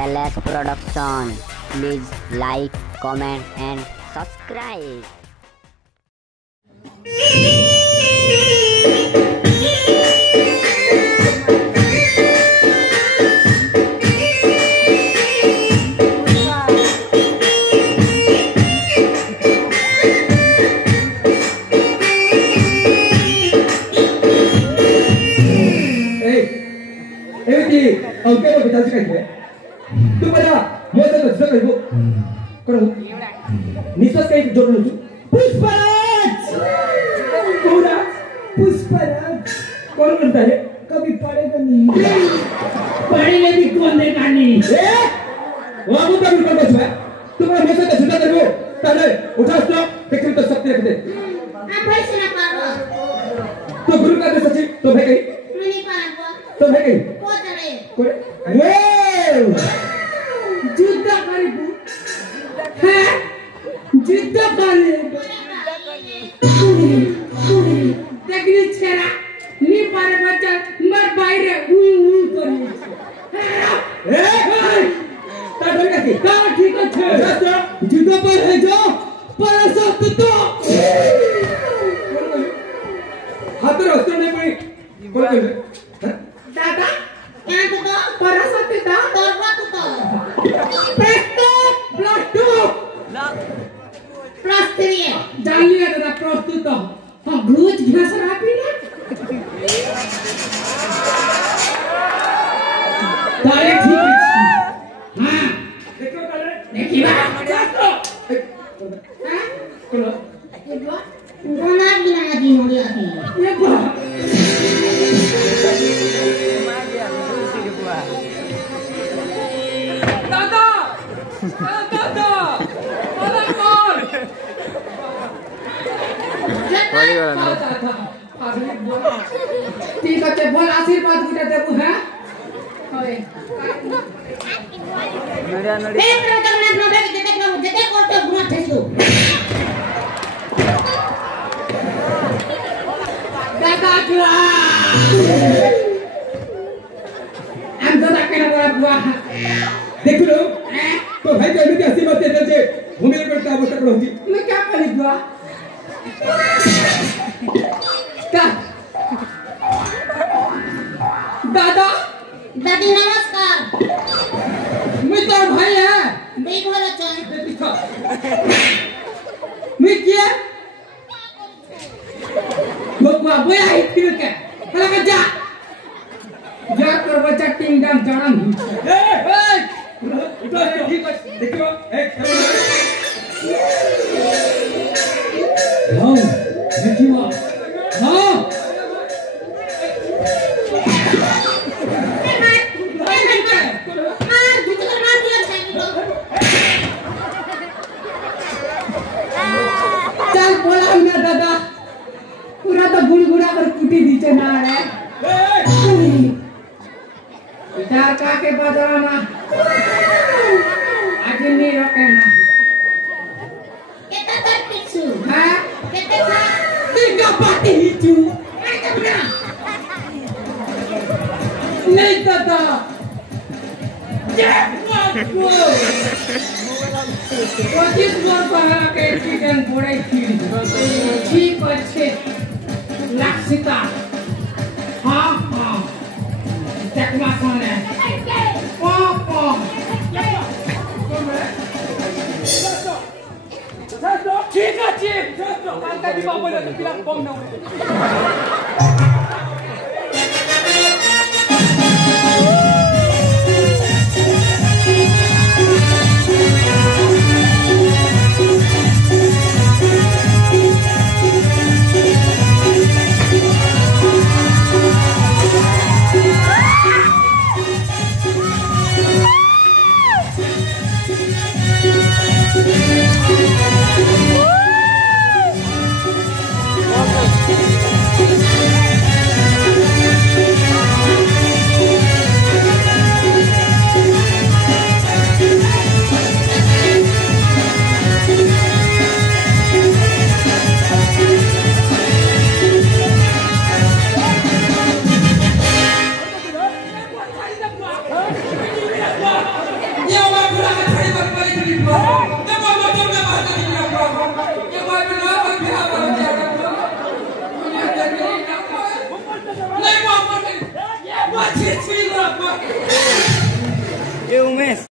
LS Production. Please like, comment and subscribe. Oke, kita cakap ini. Tu pada, mau saya cakap ibu. Korang, nisbah kayak jodoh lucu. Pusparaj, kau Pusparaj. Korang kerja ni, kami pade kan ni. Pade ni kau ni kan ni. Wah, aku tak berkata cuma. Tu pada mau saya cakap ibu. Tadi, udah stop. Teknik tu sakti aku deh. Apa sih nak apa? Tu guru kata sachin, tu baik ni. Ini apa? Tu baik ni. Wow! Juta karibu. Hah? Juta karibu. Teknik cara ni para baca mar baire kori. Tak boleh kaki. Tak ठीक है. जुदा पर है जो पर सब तो. हाथ में वस्तु नहीं पड़ी. कौन कर? दादा Yang tu tu, para satu dah. torba tu tu. Presto plus 2. Plus 3. जानिए दादा प्रस्तुत हम ग्लूज घिस रापी ना तारे ठीक है हां देखो तारे. देखिए बा हां कौन? Ibu, guna gina lagi muri lagi. ये बा दादा दादा दादा कौन ठीक है बोल आशीर्वाद गुटा देबू है ओए Pero jangan nabi jete korte guna thesu. दादा क्या हम दादा के ना बुआ देख लो. तो भाई जो अभी आशीर्वाद देते थे, भूमि पर क्या बोलता करोगी? मैं क्या करी बुआ दादा Dadi namaskar. मैं तो भाई है Baik wala chan. मैं क्या बुआ बुआ है फिर क्या हला का जा कर बच्चा टिंग डम चढ़न ठीक है. देखो, एक हां देखियो हां चल बोला ना दादा पूरा तो गुड़गुड़ा कर कुटी दीचे ना है विचार का के बजाना आज नहीं रोके ना Kita terpiksu. हाँ Kita tak. tiga पार्टी हिचू Ada benar. नहीं दादा पच्चीस वर्ष पहला के एक्सीडेंट पड़े थी ठीक अच्छे लक्षिता हाँ हाँ देखना कौन है पापा ठीक है ठीक Kanta di bawah dan bilang bom dong पूरा का छड़ी पर पड़ी थी तो वो जब ना बाहर का निकला ये कोई भी ना कोई बिहार वाला जाएगा नहीं वो अच्छी छुरी को आपको ये उमेश